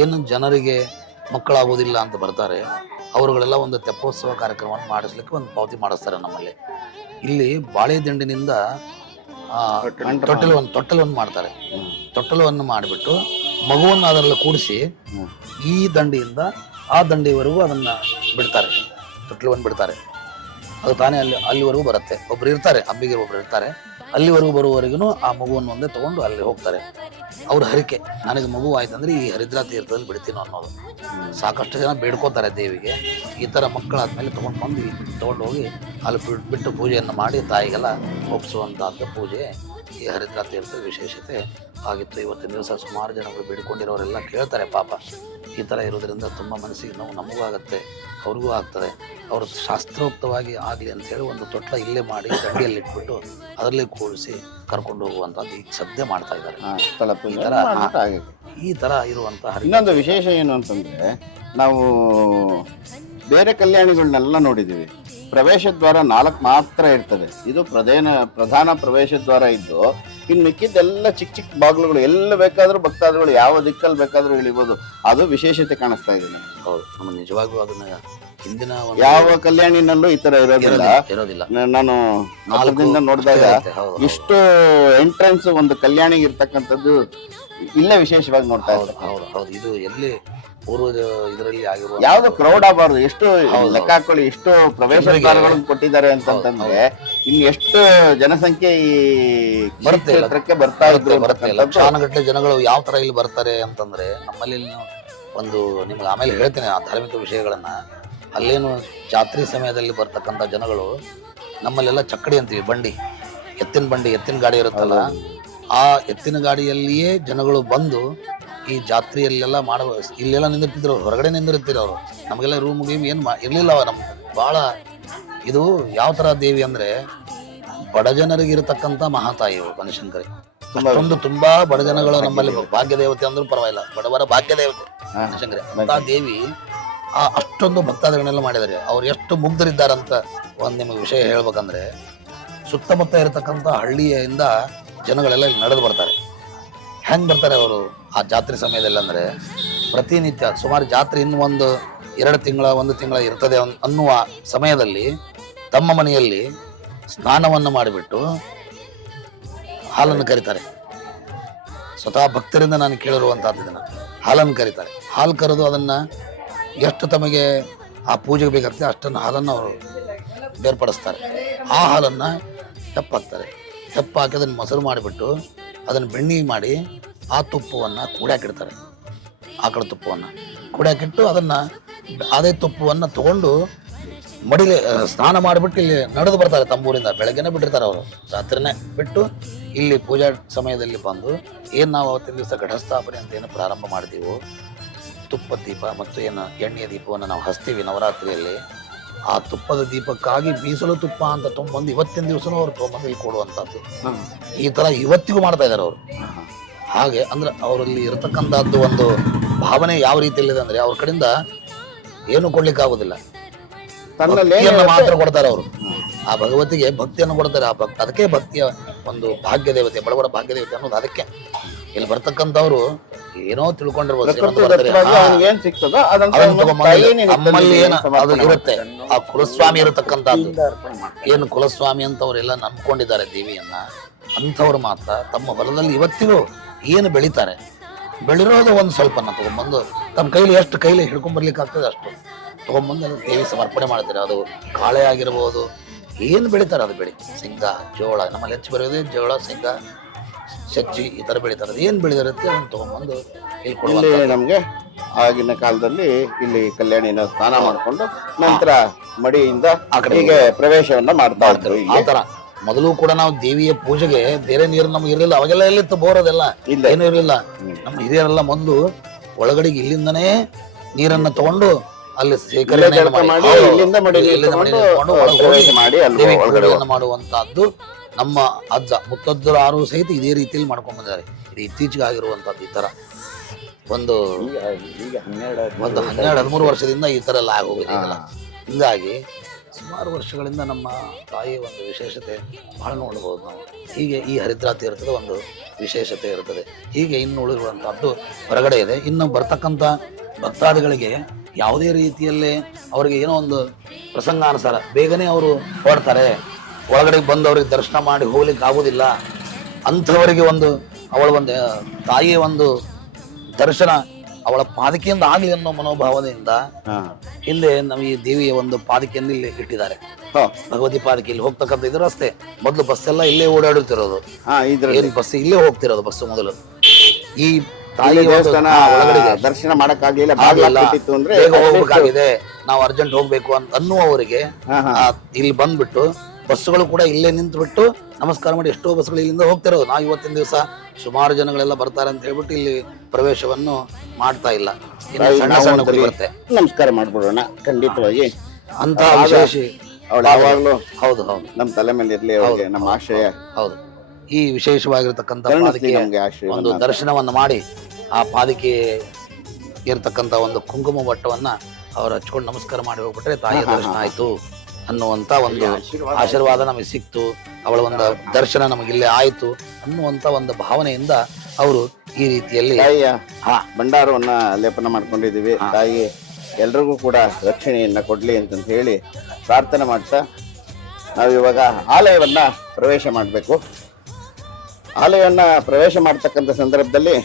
ಏನು ಜನರಿಗೆ ಮಕ್ಕಳಾಗೋದಿಲ್ಲ ಅಂತ ಬರ್ತಾರೆ, ಅವರುಗಳೆಲ್ಲ ಒಂದು ತೆಪ್ಪೋತ್ಸವ ಕಾರ್ಯಕ್ರಮವನ್ನು ಮಾಡಿಸ್ಲಿಕ್ಕೆ ಒಂದು ಪಾವತಿ ಮಾಡಿಸ್ತಾರೆ. ನಮ್ಮಲ್ಲಿ ಇಲ್ಲಿ ಬಾಳೆ ದಿಂಡಿನಿಂದ ತೊಟ್ಟಲವನ್ನು ಮಾಡ್ತಾರೆ. ತೊಟ್ಟಲವನ್ನು ಮಾಡಿಬಿಟ್ಟು ಮಗುವನ್ನು ಅದರಲ್ಲಿ ಕೂಡಿಸಿ ಈ ದಂಡಿಯಿಂದ ಆ ದಂಡಿವರೆಗೂ ಅದನ್ನು ಬಿಡ್ತಾರೆ, ತೊಟ್ಟಲವನ್ನು ಬಿಡ್ತಾರೆ. ಅದು ತಾನೇ ಅಲ್ಲಿವರೆಗೂ ಬರುತ್ತೆ. ಒಬ್ರು ಇರ್ತಾರೆ, ಅಂಬಿಗೆ ಒಬ್ರು ಇರ್ತಾರೆ, ಅಲ್ಲಿವರೆಗೂ ಬರುವವರೆಗೂ ಆ ಮಗುವನ್ನು ಒಂದೇ ತಗೊಂಡು ಅಲ್ಲಿ ಹೋಗ್ತಾರೆ. ಅವ್ರ ಹರಿಕೆ, ನನಗೆ ಮಗು ಆಯ್ತಂದ್ರೆ ಈ ಹರಿದ್ರಾ ತೀರ್ಥದಲ್ಲಿ ಬಿಡ್ತೀನೋ ಅನ್ನೋದು. ಸಾಕಷ್ಟು ಜನ ಬೇಡ್ಕೋತಾರೆ ದೇವಿಗೆ. ಈ ಥರ ಮಕ್ಕಳಾದ್ಮೇಲೆ ತೊಗೊಂಡು ಬಂದು ತೊಗೊಂಡು ಹೋಗಿ ಅಲ್ಲಿ ಬಿಟ್ಟು ಪೂಜೆಯನ್ನು ಮಾಡಿ ತಾಯಿಗೆಲ್ಲ ಒಪ್ಪಿಸುವಂಥದ್ದು ಪೂಜೆ ಈ ಹರಿದ್ರಾ ತೀರ್ಥದ ವಿಶೇಷತೆ ಆಗಿತ್ತು. ಇವತ್ತಿನ ದಿವಸ ಸುಮಾರು ಜನಗಳು ಬೇಡ್ಕೊಂಡಿರೋರೆಲ್ಲ ಕೇಳ್ತಾರೆ. ಪಾಪ ಈ ಥರ ಇರೋದ್ರಿಂದ ತುಂಬ ಮನಸ್ಸಿಗೆ ನೋವು ನಮಗೂ ಆಗುತ್ತೆ, ಅವ್ರಿಗೂ ಆಗ್ತದೆ. ಅವರು ಶಾಸ್ತ್ರೋಕ್ತವಾಗಿ ಆಗಲಿ ಅಂಥೇಳಿ ಒಂದು ತೊಟ್ಲ ಇಲ್ಲೇ ಮಾಡಿ ದಂಡಿಯಲ್ಲಿ ಇಟ್ಬಿಟ್ಟು ಅದರಲ್ಲೇ ಕೂಡಿಸಿ ಕರ್ಕೊಂಡು ಹೋಗುವಂಥದ್ದು ಈಗ ಸದ್ಯ ಮಾಡ್ತಾ ಇದ್ದಾರೆ. ಈ ಥರ ಇರುವಂತಹ ಇನ್ನೊಂದು ವಿಶೇಷ ಏನು ಅಂತಂದರೆ, ನಾವು ಬೇರೆ ಕಲ್ಯಾಣಿಗಳನ್ನೆಲ್ಲ ನೋಡಿದ್ದೀವಿ, ಪ್ರವೇಶ ದ್ವಾರ 4 ಮಾತ್ರ ಇರ್ತದೆ. ಇದು ಪ್ರಧಾನ ಪ್ರವೇಶ ದ್ವಾರ ಇದ್ದು, ಇನ್ನು ಮಿಕ್ಕಿದ್ದೆಲ್ಲ ಚಿಕ್ಕ ಚಿಕ್ಕ ಬಾಗಿಲುಗಳು, ಎಲ್ಲ ಬೇಕಾದರೂ ಭಕ್ತಾದಿಗಳು ಯಾವ ದಿಕ್ಕಲ್ಲಿ ಬೇಕಾದರೂ ಇಳಿಬೋದು. ಅದು ವಿಶೇಷತೆ ಕಾಣಿಸ್ತಾ ಇದೆ. ಹೌದು, ನಮ್ಮ ನಿಜವಾಗ್ಲೂ ಅದನ್ನ ಹಿಂದಿನ ಯಾವ ಕಲ್ಯಾಣಿನಲ್ಲೂ ಈ ತರ ಇರೋದಿಲ್ಲ. ನಾನು ನಾಲ್ಕರಿಂದ ನೋಡಿದಾಗ ಇಷ್ಟು ಎಂಟ್ರೆನ್ಸ್ ಒಂದು ಕಲ್ಯಾಣಿಗೆ ಇರ್ತಕ್ಕಂಥದ್ದು ಇಲ್ಲೇ ವಿಶೇಷವಾಗಿ ನೋಡ್ತಾ ಇದ್ದಾರೆ. ಹೌದು, ಇದು ಎಲ್ಲಿ ಪೂರ್ವದ ಇದರಲ್ಲಿ ಆಗಿರುವ ಯಾವ್ದು ಕ್ರೌಡ್ ಆಗಬಾರ್ದು. ಎಷ್ಟು ಲೆಕ್ಕ ಹಾಕೊಳ್ಳಿ, ಎಷ್ಟು ಪ್ರವೇಶ ದ್ವಾರಗಳನ್ನು ಕೊಟ್ಟಿದ್ದಾರೆ ಅಂತಂದ್ರೆ ಇನ್ನು ಎಷ್ಟು ಜನಸಂಖ್ಯೆ ಈ ಕ್ಷೇತ್ರಕ್ಕೆ ಬರ್ತಾ ಇದ್ರು. ಲಕ್ಷಾನುಗಟ್ಟಲೆ ಜನಗಳು ಯಾವ ತರ ಇಲ್ಲಿ ಬರ್ತಾರೆ ಅಂತಂದ್ರೆ, ನಮ್ಮಲ್ಲಿ ಒಂದು ನಿಮ್ಗೆ ಆಮೇಲೆ ಹೇಳ್ತೇನೆ ಆ ಧಾರ್ಮಿಕ ವಿಷಯಗಳನ್ನ. ಅಲ್ಲೇನು ಜಾತ್ರೆ ಸಮಯದಲ್ಲಿ ಬರ್ತಕ್ಕಂಥ ಜನಗಳು, ನಮ್ಮಲ್ಲೆಲ್ಲ ಚಕ್ಕಡಿ ಅಂತೀವಿ, ಬಂಡಿ, ಎತ್ತಿನ ಗಾಡಿ ಇರುತ್ತಲ್ಲ, ಆ ಎತ್ತಿನ ಗಾಡಿಯಲ್ಲಿಯೇ ಜನಗಳು ಬಂದು ಈ ಜಾತ್ರೆಯಲ್ಲೆಲ್ಲ ಮಾಡುವ ಇಲ್ಲೆಲ್ಲ ನಿಂದಿರ್ತಿದ್ರು, ಹೊರಗಡೆ ನಿಂದಿರ್ತಿದ್ರು ಅವರು. ನಮಗೆಲ್ಲ ರೂಮ್ ಗೀಮ್ ಏನು ಇರಲಿಲ್ಲ. ನಮ್ಗೆ ಭಾಳ ಇದು ಯಾವ ಥರ ದೇವಿ ಅಂದರೆ ಬಡ ಜನರಿಗೆ ಇರತಕ್ಕಂಥ ಮಹಾತಾಯಿ ಬನಶಂಕರಿ. ಅಷ್ಟೊಂದು ತುಂಬಾ ಬಡ ಜನಗಳು ನಮ್ಮಲ್ಲಿ ಭಾಗ್ಯ ದೇವತೆ ಅಂದ್ರೂ ಪರವಾಗಿಲ್ಲ, ಬಡವರ ಭಾಗ್ಯ ದೇವತೆ ಬನಶಂಕರಿ ಅಂತ ದೇವಿ. ಆ ಅಷ್ಟೊಂದು ಭಕ್ತಾದಿಗಳನ್ನೆಲ್ಲ ಮಾಡಿದ್ದಾರೆ. ಅವ್ರು ಎಷ್ಟು ಮುಗ್ಧರಿದ್ದಾರಂತ ಒಂದು ನಿಮಗೆ ವಿಷಯ ಹೇಳ್ಬೇಕಂದ್ರೆ, ಸುತ್ತಮುತ್ತ ಇರತಕ್ಕಂಥ ಹಳ್ಳಿಯಿಂದ ಜನಗಳೆಲ್ಲ ಇಲ್ಲಿ ನಡೆದು ಬರ್ತಾರೆ. ಹೆಂಗೆ ಬರ್ತಾರೆ ಅವರು ಆ ಜಾತ್ರೆ ಸಮಯದಲ್ಲಿ ಅಂದರೆ, ಪ್ರತಿನಿತ್ಯ ಸುಮಾರು ಜಾತ್ರೆ ಇನ್ನು ಒಂದು 2 ತಿಂಗಳ 1 ತಿಂಗಳ ಇರ್ತದೆ ಅನ್ನುವ ಸಮಯದಲ್ಲಿ ತಮ್ಮ ಮನೆಯಲ್ಲಿ ಸ್ನಾನವನ್ನು ಮಾಡಿಬಿಟ್ಟು ಹಾಲನ್ನು ಕರೀತಾರೆ. ಸ್ವತಃ ಭಕ್ತರಿಂದ ನಾನು ಕೇಳಿರುವಂಥದ್ದು ಇದನ್ನು. ಹಾಲನ್ನು ಕರೀತಾರೆ. ಹಾಲು ಕರೆದು ಅದನ್ನು ಎಷ್ಟು ತಮಗೆ ಆ ಪೂಜೆಗೆ ಬೇಕಾಗ್ತದೆ ಅಷ್ಟನ್ನು ಹಾಲನ್ನು ಅವರು ಬೇರ್ಪಡಿಸ್ತಾರೆ. ಆ ಹಾಲನ್ನು ಹೆಪ್ಪಾಕ್ತಾರೆ. ಹೆಪ್ಪಾಕಿ ಅದನ್ನು ಮೊಸರು ಮಾಡಿಬಿಟ್ಟು ಅದನ್ನು ಬೆಣ್ಣೆ ಮಾಡಿ ಆ ತುಪ್ಪವನ್ನು ಕೂಡ್ಯಾಕಿಡ್ತಾರೆ. ಆಕಳ ತುಪ್ಪವನ್ನು ಕೂಡ್ಯಾಕಿಟ್ಟು ಅದನ್ನು ಅದೇ ತುಪ್ಪವನ್ನು ತಗೊಂಡು ಮಡಿಲೆ ಸ್ನಾನ ಮಾಡಿಬಿಟ್ಟು ಇಲ್ಲಿ ನಡೆದು ಬರ್ತಾರೆ. ತಮ್ಮೂರಿಂದ ಬೆಳಗ್ಗೆನೇ ಬಿಟ್ಟಿರ್ತಾರೆ ಅವರು. ರಾತ್ರಿನೇ ಬಿಟ್ಟು ಇಲ್ಲಿ ಪೂಜಾ ಸಮಯದಲ್ಲಿ ಬಂದು ಏನು ನಾವು ಅವತ್ತಿನ ದಿವಸ ಘಟಸ್ಥಾಪನೆ ಅಂತ ಏನು ಪ್ರಾರಂಭ ಮಾಡ್ತೀವೋ, ತುಪ್ಪದ ದೀಪ ಮತ್ತು ಏನು ಎಣ್ಣೆಯ ದೀಪವನ್ನು ನಾವು ಹಚ್ತೀವಿ ನವರಾತ್ರಿಯಲ್ಲಿ, ಆ ತುಪ್ಪದ ದೀಪಕ್ಕಾಗಿ ಬೀಸಲು ತುಪ್ಪ ಅಂತ ತೊಗೊಂಬಂದು ಇವತ್ತಿನ ದಿವಸನೂ ಅವ್ರು ತೊಗೊಂಬಂದು ಇಲ್ಲಿ ಕೊಡುವಂಥದ್ದು. ಈ ಥರ ಇವತ್ತಿಗೂ ಮಾಡ್ತಾ ಇದ್ದಾರೆ ಅವರು. ಹಾಗೆ ಅಂದ್ರೆ ಅವರಲ್ಲಿ ಇರತಕ್ಕಂಥದ್ದು ಒಂದು ಭಾವನೆ ಯಾವ ರೀತಿಯಲ್ಲಿದೆ ಅಂದರೆ, ಅವ್ರ ಕಡೆಯಿಂದ ಏನು ಕೊಡ್ಲಿಕ್ಕೆ ಆಗೋದಿಲ್ಲ, ಭಕ್ತಿಯನ್ನು ಮಾತ್ರ ಕೊಡ್ತಾರೆ ಅವರು. ಆ ಭಗವತಿಗೆ ಭಕ್ತಿಯನ್ನು ಕೊಡ್ತಾರೆ. ಅದಕ್ಕೆ ಭಕ್ತಿಯ ಒಂದು ಭಾಗ್ಯ ದೇವತೆ, ಬಡವರ ಭಾಗ್ಯ ದೇವತೆ ಅನ್ನೋದು ಅದಕ್ಕೆ. ಇಲ್ಲಿ ಬರ್ತಕ್ಕಂಥವ್ರು ಏನೋ ತಿಳ್ಕೊಂಡಿರ್ಬೋದು, ನಮ್ಮಲ್ಲಿ ಏನು ಅದು ಇರುತ್ತೆ. ಆ ಕುಲಸ್ವಾಮಿ ಇರತಕ್ಕಂಥದ್ದು ಏನು ಕುಲಸ್ವಾಮಿ ಅಂತ ಅವರೆಲ್ಲ ನಂಬ್ಕೊಂಡಿದ್ದಾರೆ ದೇವಿಯನ್ನ, ಅಂಥವ್ರು ಮಾತ್ರ ತಮ್ಮ ಹೊಲದಲ್ಲಿ ಇವತ್ತಿಗೂ ಏನು ಬೆಳಿತಾರೆ, ಬೆಳಿರೋದು ಒಂದು ಸ್ವಲ್ಪನ ತಗೊಂಡ್ಬಂದು ತಮ್ಮ ಕೈಲಿ ಎಷ್ಟು ಕೈಲಿ ಹಿಡ್ಕೊಂಡ್ಬರ್ಲಿಕ್ಕೆ ಆಗ್ತದೆ ಅಷ್ಟು ತಗೊಂಡ್ಬಂದು ಅದು ದೇವಿ ಸಮರ್ಪಣೆ ಮಾಡ್ತಾರೆ. ಅದು ಕಾಳೆ ಆಗಿರ್ಬೋದು, ಏನು ಬೆಳಿತಾರೆ ಅದು ಬೆಳಿ, ಶೇಂಗಾ ಜೋಳ, ನಮ್ಮಲ್ಲಿ ಹೆಚ್ಚು ಬೆಳೆಯೋದೇ ಜೋಳ, ಶೇಂಗಾ, ಸಜ್ಜಿ ಈ ಥರ ಬೆಳಿತಾರೆ. ಅದು ಏನು ಬೆಳೆದಿರುತ್ತೆ ಅದನ್ನು ತೊಗೊಂಡ್ಬಂದು ಇಲ್ಲಿ ಕೊಡುವ. ನಮಗೆ ಆಗಿನ ಕಾಲದಲ್ಲಿ ಇಲ್ಲಿ ಕಲ್ಯಾಣಿನ ಸ್ನಾನ ಮಾಡಿಕೊಂಡು ನಂತರ ಮಡಿಯಿಂದ ಆ ಕಡೆಗೆ ಪ್ರವೇಶವನ್ನ ಮಾಡ್ತಾ ಇದ್ರು. ಆ ಥರ ಮೊದಲು ಕೂಡ ನಾವು ದೇವಿಯ ಪೂಜೆಗೆ ಬೇರೆ ನೀರು ನಮ್ಗೆ ಇರಲಿಲ್ಲ. ಅವಾಗೆಲ್ಲ ಎಲ್ಲಿತ್ತು ಬೋರ್, ಅದೆಲ್ಲ ಏನೂ ಇರಲಿಲ್ಲ. ನಮ್ಮ ಹಿರಿಯರೆಲ್ಲ ಮೊದಲು ಒಳಗಡೆಗೆ ಇಲ್ಲಿಂದನೇ ನೀರನ್ನು ತಗೊಂಡು ಅಲ್ಲಿ ಶೇಖರಣೆ ಮಾಡುವಂತಹದ್ದು ನಮ್ಮ ಅಜ್ಜ ಮುತ್ತಜ್ಜರು ಆರು ಸಹಿತ ಇದೇ ರೀತಿಯಲ್ಲಿ ಮಾಡ್ಕೊಂಡ್ ಬಂದಿದ್ದಾರೆ. ಇದು ಇತ್ತೀಚೆಗೆ ಆಗಿರುವಂತಹದ್ದು. ಈ ತರ ಒಂದು 12-13 ವರ್ಷದಿಂದ ಈ ತರ ಎಲ್ಲ ಆಗೋಗಿಲ್ಲ. ಹಿಂಗಾಗಿ ಸುಮಾರು ವರ್ಷಗಳಿಂದ ನಮ್ಮ ತಾಯಿಯ ಒಂದು ವಿಶೇಷತೆ ಬಹಳ ನೋಡ್ಬೋದು ನಾವು. ಹೀಗೆ ಈ ಹರಿದ್ರಾ ತೀರ್ಥದ ಒಂದು ವಿಶೇಷತೆ ಇರುತ್ತದೆ. ಹೀಗೆ ಇನ್ನು ಉಳಿರುವಂತಹದ್ದು ಹೊರಗಡೆ ಇದೆ. ಇನ್ನು ಬರ್ತಕ್ಕಂಥ ಭಕ್ತಾದಿಗಳಿಗೆ ಯಾವುದೇ ರೀತಿಯಲ್ಲೇ ಅವರಿಗೆ ಏನೋ ಒಂದು ಪ್ರಸಂಗಾನುಸಾರ ಬೇಗನೆ ಅವರು ಹೊರಡ್ತಾರೆ. ಒಳಗಡೆ ಬಂದವರಿಗೆ ದರ್ಶನ ಮಾಡಿ ಹೋಗ್ಲಿಕ್ಕೆ ಆಗೋದಿಲ್ಲ ಅಂಥವರಿಗೆ ಒಂದು ಅವಳ ಒಂದು ತಾಯಿಯ ಒಂದು ದರ್ಶನ ಅವಳ ಪಾದಕಿಯಿಂದ ಆಗಲಿ ಅನ್ನೋ ಮನೋಭಾವನೆಯಿಂದ ಇಲ್ಲಿ ನಾವು ಈ ದೇವಿಯ ಒಂದು ಪಾದಕಿಯನ್ನು ಇಲ್ಲಿ ಇಟ್ಟಿದ್ದಾರೆ. ಭಗವತಿ ಪಾದಕಿ ಇಲ್ಲಿ ಹೋಗ್ತಕ್ಕಂಥ ಇದು ರಸ್ತೆ ಮೊದಲು ಬಸ್ ಎಲ್ಲ ಇಲ್ಲೇ ಓಡಾಡುತ್ತಿರೋದು. ಏನ್ ಬಸ್ ಇಲ್ಲೇ ಹೋಗ್ತಿರೋದು ಬಸ್ ಮೊದಲು. ಈ ತಾಯಿ ಒಳಗಡೆ ದರ್ಶನ ಮಾಡಕ್ಕಾಗಲಿಲ್ಲ, ಬೇಗ ಹೋಗ್ಬೇಕಾಗಿದೆ, ನಾವು ಅರ್ಜೆಂಟ್ ಹೋಗ್ಬೇಕು ಅನ್ನುವವರಿಗೆ ಇಲ್ಲಿ ಬಂದ್ಬಿಟ್ಟು ಬಸ್ಸುಗಳು ಕೂಡ ಇಲ್ಲೇ ನಿಂತು ಬಿಟ್ಟು ನಮಸ್ಕಾರ ಮಾಡಿ ಎಷ್ಟೋ ಬಸ್ಗಳು ಇಲ್ಲಿಂದ ಹೋಗ್ತಿರೋದು. ನಾವು ಇವತ್ತಿನ ದಿವಸ ಸುಮಾರು ಜನಗಳೆಲ್ಲ ಬರ್ತಾರೆ ಅಂತ ಹೇಳ್ಬಿಟ್ಟು ಇಲ್ಲಿ ಪ್ರವೇಶವನ್ನು ಮಾಡ್ತಾ ಇಲ್ಲ. ಸಣ್ಣ ಸಣ್ಣ ಬರುತ್ತೆ, ನಮಸ್ಕಾರ ಮಾಡ್ಬಿಡೋಣ ಖಂಡಿತವಾಗಿ ಅಂತ ವಿಶೇಷ. ಯಾವಾಗ್ಲೂ ಹೌದು ಹೌದು ನಮ್ಮ ತಲೆ ಮೇಲೆ ಇರ್ಲಿ ಅವ್ರಿಗೆ ನಮ್ಮ ಆಶ್ರಯ. ಹೌದು, ಈ ವಿಶೇಷವಾಗಿರ್ತಕ್ಕಂಥ ಒಂದು ದರ್ಶನವನ್ನು ಮಾಡಿ ಆ ಪಾದಕ್ಕೆ ಇರ್ತಕ್ಕಂಥ ಒಂದು ಕುಂಕುಮ ಬಟ್ಟವನ್ನ ಅವ್ರು ಹಚ್ಕೊಂಡು ನಮಸ್ಕಾರ ಮಾಡಿ ಹೋಗ್ಬಿಟ್ರೆ ತಾಯಿಯ ದರ್ಶನ ಆಯ್ತು ಅನ್ನುವಂತ ಒಂದು ಆಶೀರ್ವಾದ ನಮಗೆ ಸಿಕ್ತು, ಅವಳ ಒಂದು ದರ್ಶನ ನಮಗಿಲ್ಲೇ ಆಯ್ತು ಅನ್ನುವಂತ ಒಂದು ಭಾವನೆಯಿಂದ ಅವರು ಈ ರೀತಿಯಲ್ಲಿ ತಾಯಿಯ ಭಂಡಾರವನ್ನ ಲೇಪನ ಮಾಡ್ಕೊಂಡಿದೀವಿ. ತಾಯಿ ಎಲ್ರಿಗೂ ಕೂಡ ರಕ್ಷಣೆಯನ್ನ ಕೊಡ್ಲಿ ಅಂತ ಹೇಳಿ ಪ್ರಾರ್ಥನೆ ಮಾಡ್ತಾ ನಾವಿವಾಗ ಆಲಯವನ್ನ ಪ್ರವೇಶ ಮಾಡಬೇಕು. ಆಲಯವನ್ನ ಪ್ರವೇಶ ಮಾಡ್ತಕ್ಕಂಥ ಸಂದರ್ಭದಲ್ಲಿ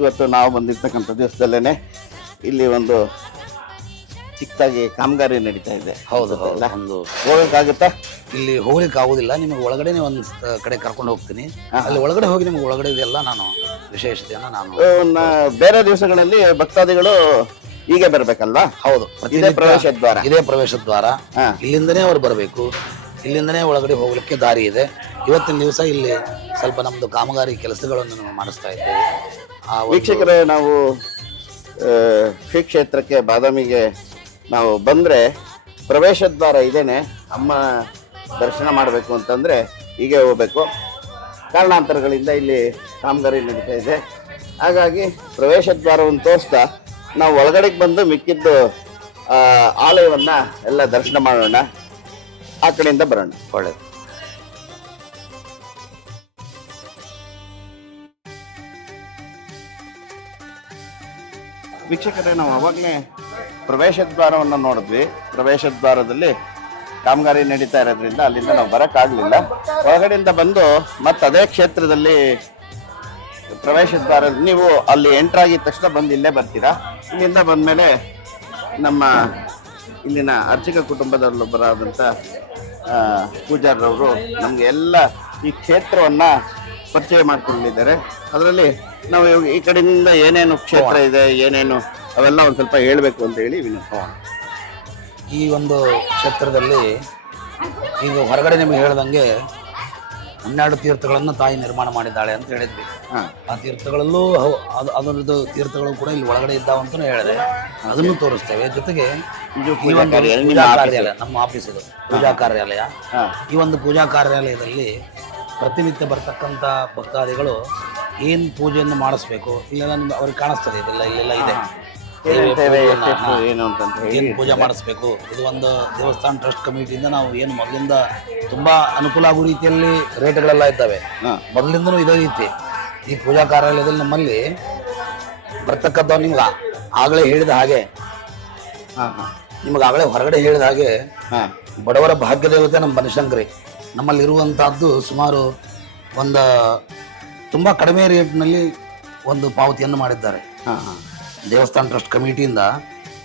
ಇವತ್ತು ನಾವು ಬಂದಿರ್ತಕ್ಕಂಥ ದಿವಸದಲ್ಲೇನೆ ಇಲ್ಲಿ ಒಂದು ಚಿಕ್ಕದಾಗಿ ಕಾಮಗಾರಿ ನಡೀತಾ ಇದೆ. ಹೌದು, ಒಂದು ಹೋಗಕ್ಕಾಗುತ್ತಾ? ಇಲ್ಲಿ ಹೋಗ್ಲಿಕ್ಕೆ ಆಗುದಿಲ್ಲ. ನಿಮಗೆ ಒಳಗಡೆ ಒಂದು ಕಡೆ ಕರ್ಕೊಂಡು ಹೋಗ್ತೀನಿ. ಅಲ್ಲಿ ಒಳಗಡೆ ಹೋಗಿ ನಿಮ್ಗೆ ಒಳಗಡೆ ಇದೆಲ್ಲ ನಾನು ವಿಶೇಷತೆಯನ್ನ ನಾನು ಬೇರೆ ದಿವಸಗಳಲ್ಲಿ ಭಕ್ತಾದಿಗಳು ಹೀಗೆ ಬರ್ಬೇಕಲ್ವಾ? ಹೌದು, ಇದೇ ಪ್ರತಿನಿತ್ಯ ಪ್ರವೇಶ ದ್ವಾರ. ಇದೇ ಪ್ರವೇಶ ದ್ವಾರ. ಹಾ. ಇಲ್ಲಿಂದನೇ ಅವ್ರು ಬರಬೇಕು, ಇಲ್ಲಿಂದನೇ ಒಳಗಡೆ ಹೋಗ್ಲಿಕ್ಕೆ ದಾರಿ ಇದೆ. ಇವತ್ತಿನ ದಿವಸ ಇಲ್ಲಿ ಸ್ವಲ್ಪ ನಮ್ದು ಕಾಮಗಾರಿ ಕೆಲಸಗಳನ್ನು ನಾವು ಮಾಡಿಸ್ತಾ ಇದ್ದೇವೆ. ವೀಕ್ಷಕರೇ, ನಾವು ಶ್ರೀ ಕ್ಷೇತ್ರಕ್ಕೆ ಬಾದಾಮಿಗೆ ನಾವು ಬಂದರೆ ಪ್ರವೇಶ ದ್ವಾರ ಇದೇನೆ. ಅಮ್ಮ ದರ್ಶನ ಮಾಡಬೇಕು ಅಂತಂದರೆ ಹೀಗೆ ಹೋಗಬೇಕು. ಕಾರಣಾಂತರಗಳಿಂದ ಇಲ್ಲಿ ಕಾಮಗಾರಿ ನಡೀತಾ ಇದೆ. ಹಾಗಾಗಿ ಪ್ರವೇಶ ದ್ವಾರವನ್ನು ತೋರಿಸ್ತಾ ನಾವು ಒಳಗಡೆಗೆ ಬಂದು ಮಿಕ್ಕಿದ್ದು ಆಲಯವನ್ನು ಎಲ್ಲ ದರ್ಶನ ಮಾಡೋಣ. ಆ ಕಡೆಯಿಂದ ಬರೋಣ. ಒಳ್ಳೆಯದು. ವೀಕ್ಷಕರೇ, ನಾವು ಅವಾಗಲೇ ಪ್ರವೇಶ ದ್ವಾರವನ್ನು ನೋಡಿದ್ವಿ. ಪ್ರವೇಶ ದ್ವಾರದಲ್ಲಿ ಕಾಮಗಾರಿ ನಡೀತಾ ಇರೋದ್ರಿಂದ ಅಲ್ಲಿಂದ ನಾವು ಬರೋಕ್ಕಾಗಲಿಲ್ಲ. ಹೊರಗಡೆಯಿಂದ ಬಂದು ಮತ್ತೆ ಅದೇ ಕ್ಷೇತ್ರದಲ್ಲಿ ಪ್ರವೇಶ ದ್ವಾರ, ನೀವು ಅಲ್ಲಿ ಎಂಟ್ರ್ ಆಗಿದ ತಕ್ಷಣ ಬಂದು ಇಲ್ಲೇ ಬರ್ತೀರಾ. ಇಲ್ಲಿಂದ ಬಂದಮೇಲೆ ನಮ್ಮ ಇಲ್ಲಿನ ಅರ್ಚಕ ಕುಟುಂಬದಲ್ಲೊಬ್ಬರಾದಂಥ ಪೂಜಾರರವರು ನಮಗೆ ಎಲ್ಲ ಈ ಕ್ಷೇತ್ರವನ್ನು ಪರಿಚಯ ಮಾಡಿಕೊಂಡಿದ್ದಾರೆ. ಅದರಲ್ಲಿ ನಾವು ಈ ಕಡೆಯಿಂದ ಏನೇನು ಕ್ಷೇತ್ರ ಇದೆ, ಏನೇನು ಅವೆಲ್ಲ ಒಂದು ಸ್ವಲ್ಪ ಹೇಳಬೇಕು ಅಂತ ಹೇಳಿ ವಿನಂತಿ. ಈ ಒಂದು ಕ್ಷೇತ್ರದಲ್ಲಿ ಈಗ ಹೊರಗಡೆ ನಿಮಗೆ ಹೇಳ್ದಂಗೆ 12 ತೀರ್ಥಗಳನ್ನು ತಾಯಿ ನಿರ್ಮಾಣ ಮಾಡಿದ್ದಾಳೆ ಅಂತ ಹೇಳಿದ್ವಿ. ಆ ತೀರ್ಥಗಳಲ್ಲೂ ಅದರದ್ದು ತೀರ್ಥಗಳು ಕೂಡ ಇಲ್ಲಿ ಒಳಗಡೆ ಇದ್ದಾವಂತೂ ಹೇಳಿದೆ. ಅದನ್ನು ತೋರಿಸ್ತೇವೆ. ಜೊತೆಗೆ ಪೂಜಾ ಕಾರ್ಯಾಲಯ, ನಮ್ಮ ಆಫೀಸ್ ಇದು ಪೂಜಾ ಕಾರ್ಯಾಲಯ. ಈ ಒಂದು ಪೂಜಾ ಕಾರ್ಯಾಲಯದಲ್ಲಿ ಪ್ರತಿನಿತ್ಯ ಬರ್ತಕ್ಕಂಥ ಭಕ್ತಾದಿಗಳು ಏನು ಪೂಜೆಯನ್ನು ಮಾಡಿಸ್ಬೇಕು ಇಲ್ಲೆಲ್ಲ ನಿಮ್ಗೆ ಅವ್ರಿಗೆ ಕಾಣಿಸ್ತದೆ. ಇದೆಲ್ಲ ಇಲ್ಲೆಲ್ಲ ಇದೆ. ಏನು ಪೂಜೆ ಮಾಡಿಸ್ಬೇಕು, ಇದು ಒಂದು ದೇವಸ್ಥಾನ ಟ್ರಸ್ಟ್ ಕಮಿಟಿಯಿಂದ ನಾವು ಏನು ಮೊದಲಿಂದ ತುಂಬಾ ಅನುಕೂಲ ಆಗೋ ರೀತಿಯಲ್ಲಿ ರೇಟ್ಗಳೆಲ್ಲ ಇದ್ದಾವೆ. ಮೊದಲಿಂದನೂ ಇದೇ ರೀತಿ ಈ ಪೂಜಾ ಕಾರ್ಯಾಲಯದಲ್ಲಿ ನಮ್ಮಲ್ಲಿ ಬರ್ತಕ್ಕಂಥ ನಿಮ್ಗೆ ಆಗಲೇ ಹೇಳಿದ ಹಾಗೆ, ನಿಮ್ಗೆ ಆಗಲೇ ಹೊರಗಡೆ ಹೇಳಿದ ಹಾಗೆ ಬಡವರ ಭಾಗ್ಯ ದೇವತೆ ನಮ್ಮ ಬನಶಂಕರಿ. ನಮ್ಮಲ್ಲಿ ಇರುವಂತಹದ್ದು ಸುಮಾರು ಒಂದು ತುಂಬಾ ಕಡಿಮೆ ರೇಟ್ನಲ್ಲಿ ಒಂದು ಪಾವತಿಯನ್ನು ಮಾಡಿದ್ದಾರೆ. ದೇವಸ್ಥಾನ ಟ್ರಸ್ಟ್ ಕಮಿಟಿಯಿಂದ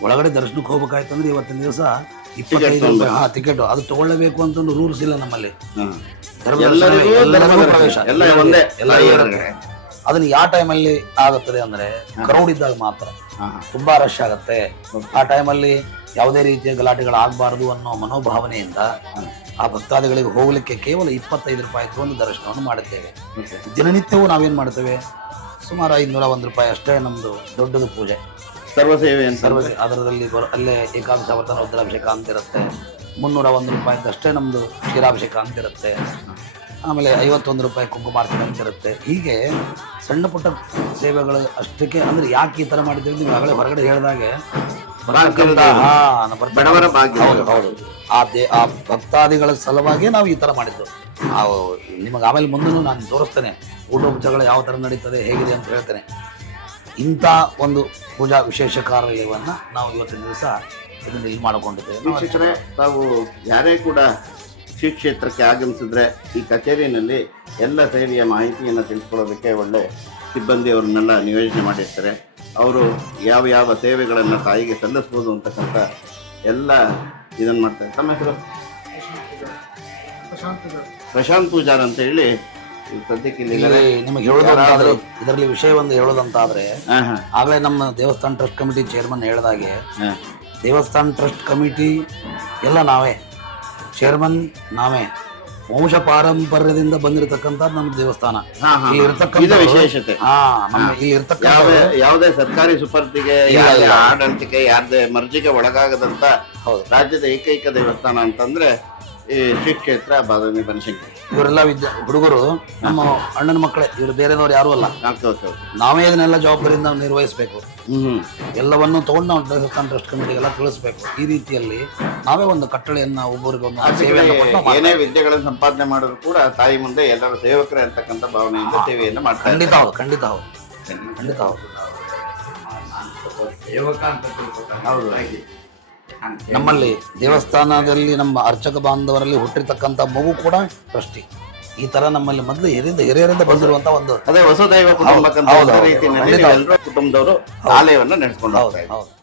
ಒಳಗಡೆ ದರ್ಶನಕ್ಕೆ ಹೋಗ್ಬೇಕಾಯ್ತು ಅಂದ್ರೆ ಇವತ್ತಿನ ದಿವಸ 25 ರೂಪಾಯಿ ಟಿಕೆಟ್. ಅದು ತಗೊಳ್ಳಬೇಕು ಅಂತ ಒಂದು ರೂಲ್ಸ್ ಇಲ್ಲ ನಮ್ಮಲ್ಲಿ. ಪ್ರವೇಶ ಅದನ್ನ ಯಾವ ಟೈಮಲ್ಲಿ ಆಗುತ್ತದೆ ಅಂದ್ರೆ ಕ್ರೌಡ್ ಇದ್ದಾಗ ಮಾತ್ರ. ತುಂಬಾ ರಶ್ ಆಗುತ್ತೆ. ಆ ಟೈಮಲ್ಲಿ ಯಾವುದೇ ರೀತಿಯ ಗಲಾಟೆಗಳು ಆಗಬಾರದು ಅನ್ನೋ ಮನೋಭಾವನೆಯಿಂದ ಆ ಭಕ್ತಾದಿಗಳಿಗೆ ಹೋಗ್ಲಿಕ್ಕೆ ಕೇವಲ 25 ರೂಪಾಯಿ ಒಂದು ದರ್ಶನವನ್ನು ಮಾಡುತ್ತೇವೆ. ದಿನನಿತ್ಯವೂ ನಾವೇನ್ ಮಾಡ್ತೇವೆ, ಸುಮಾರು 501 ರೂಪಾಯಿ ಅಷ್ಟೇ ನಮ್ದು ದೊಡ್ಡದು ಪೂಜೆ, ಸರ್ವಸೇವೆ. ಅದರಲ್ಲಿ ಅಲ್ಲೇ ಏಕಾದಶಾವರ್ತನ ರುದ್ರಾಭಿಷೇಕ ಅಂತ ಇರುತ್ತೆ. 301 ರೂಪಾಯಿ ಅಷ್ಟೇ ನಮ್ದು ಕ್ಷೀರಾಭಿಷೇಕ ಅಂತ ಇರುತ್ತೆ. ಆಮೇಲೆ 51 ರೂಪಾಯಿ ಕುಂಕುಮಾರ್ಚನೆ ಅಂತ ಇರುತ್ತೆ. ಹೀಗೆ ಸಣ್ಣ ಪುಟ್ಟ ಸೇವೆಗಳು ಅಷ್ಟಕ್ಕೆ. ಅಂದ್ರೆ ಯಾಕೆ ಈ ತರ ಮಾಡಿದ್ದೇವೆ ನೀವು ಆಗಲೇ ಹೊರಗಡೆ ಹೇಳಿದಾಗೆ, ಬಡವರ ಭಾಗ್ಯ. ಹೌದು, ಆ ಭಕ್ತಾದಿಗಳ ಸಲುವಾಗಿ ನಾವು ಈ ತರ ಮಾಡಿದ್ದು. ನಿಮಗೆ ಆಮೇಲೆ ಮುಂದೂ ನಾನು ತೋರಿಸ್ತೇನೆ ಊಟೋಪಚಾರಗಳು ಯಾವ ತರ ನಡೀತದೆ, ಹೇಗಿದೆ ಅಂತ ಹೇಳ್ತೇನೆ. ಇಂಥ ಒಂದು ಪೂಜಾ ವಿಶೇಷ ಕಾರ್ಯಾಲಯವನ್ನ ನಾವು ಇವತ್ತಿನ ದಿವಸ ಇದನ್ನು ಇಲ್ಲಿ ಮಾಡಿಕೊಂಡಿದ್ದೇವೆ. ತಾವು ಯಾರೇ ಕೂಡ ಶ್ರೀ ಕ್ಷೇತ್ರಕ್ಕೆ ಆಗಮಿಸಿದ್ರೆ ಈ ಕಚೇರಿಯಲ್ಲಿ ಎಲ್ಲ ಸೇವೆಯ ಮಾಹಿತಿಯನ್ನು ತಿಳಿಸ್ಕೊಳ್ಳೋದಕ್ಕೆ ಒಳ್ಳೆ ಸಿಬ್ಬಂದಿಯವರನ್ನೆಲ್ಲ ನಿಯೋಜನೆ ಮಾಡಿರ್ತಾರೆ. ಅವರು ಯಾವ ಯಾವ ಸೇವೆಗಳನ್ನು ತಾಯಿಗೆ ಸಲ್ಲಿಸ್ಬೋದು ಅಂತಕ್ಕಂಥ ಎಲ್ಲ ಇದನ್ನು ಮಾಡ್ತಾರೆ. ತಮ್ಮ ಹೆಸರು? ಪ್ರಶಾಂತ್ ಪೂಜಾರ್ ಅಂತ ಹೇಳಿ ಸದ್ಯಕ್ಕೆ ನಿಮಗೆ ಹೇಳೋದಾದ್ರೆ, ಇದರಲ್ಲಿ ವಿಷಯ ಒಂದು ಹೇಳೋದಂತಾದ್ರೆ, ಆಗಲೇ ನಮ್ಮ ದೇವಸ್ಥಾನ ಟ್ರಸ್ಟ್ ಕಮಿಟಿ ಚೇರ್ಮನ್ ಹೇಳಿದಾಗೆ, ದೇವಸ್ಥಾನ ಟ್ರಸ್ಟ್ ಕಮಿಟಿ ಎಲ್ಲ ನಾವೇ, ಚೇರ್ಮನ್ ನಾವೇ, ವಂಶ ಪಾರಂಪರ್ಯದಿಂದ ಬಂದಿರತಕ್ಕಂತ ನಮ್ಮ ದೇವಸ್ಥಾನ. ವಿಶೇಷತೆ ಯಾವುದೇ ಸರ್ಕಾರಿ ಸುಪರ್ದಿಗೆ, ಆಡಳಿತಕ್ಕೆ, ಯಾರದೇ ಮರ್ಜಿಗೆ ಒಳಗಾಗದಂತ ರಾಜ್ಯದ ಏಕೈಕ ದೇವಸ್ಥಾನ ಅಂತಂದ್ರೆ ಈ ಶ್ರೀ ಕ್ಷೇತ್ರ ಬಾದಾಮಿ ಬನಶಂಕರಿ. ಇವರೆಲ್ಲ ಹುಡುಗರು ನಮ್ಮ ಅಣ್ಣನ ಮಕ್ಕಳೇ, ಇವರು ಬೇರೆದವ್ರು ಯಾರು ಅಲ್ಲ. ನಾವೇ ಇದನ್ನೆಲ್ಲ ಜವಾಬ್ದಾರಿಯಿಂದ ನಿರ್ವಹಿಸಬೇಕು. ಎಲ್ಲವನ್ನು ತಗೊಂಡು ನಾವು ದೇವಸ್ಥಾನ ಟ್ರಸ್ಟ್ ಕಮಿಟಿಗೆಲ್ಲ ತಿಳಿಸ್ಬೇಕು. ಈ ರೀತಿಯಲ್ಲಿ ನಾವೇ ಒಂದು ಕಟ್ಟಳೆಯನ್ನ ಒಬ್ಬರಿಗೆ ಏನೇ ವಿದ್ಯೆಗಳನ್ನು ಸಂಪಾದನೆ ಮಾಡಿದ್ರು ಕೂಡ ತಾಯಿ ಮುಂದೆ ಎಲ್ಲರೂ ಸೇವಕರೇ ಅಂತಕ್ಕಂಥ ಭಾವನೆಯಿಂದ ಸೇವೆಯನ್ನು ಮಾಡ್ತಾರೆ. ಖಂಡಿತ ಹೌದು, ಖಂಡಿತ ಹೌದು, ಖಂಡಿತ ಹೌದು. ನಮ್ಮಲ್ಲಿ ದೇವಸ್ಥಾನದಲ್ಲಿ ನಮ್ಮ ಅರ್ಚಕ ಬಾಂಧವರಲ್ಲಿ ಹುಟ್ಟಿರ್ತಕ್ಕಂಥ ಮಗು ಕೂಡ ಟ್ರಸ್ಟಿ. ಈ ತರ ನಮ್ಮಲ್ಲಿ ಮೊದಲು ಹಿರಿಯರಿಂದ ಬಂದಿರುವಂತ ಒಂದು ಅದೇ ವಸುದೈವ ಕುಟುಂಬದವರು ಆಲಯವನ್ನು ನಡೆಸ್ಕೊಂಡು ಹೋಗ್ತಾರೆ.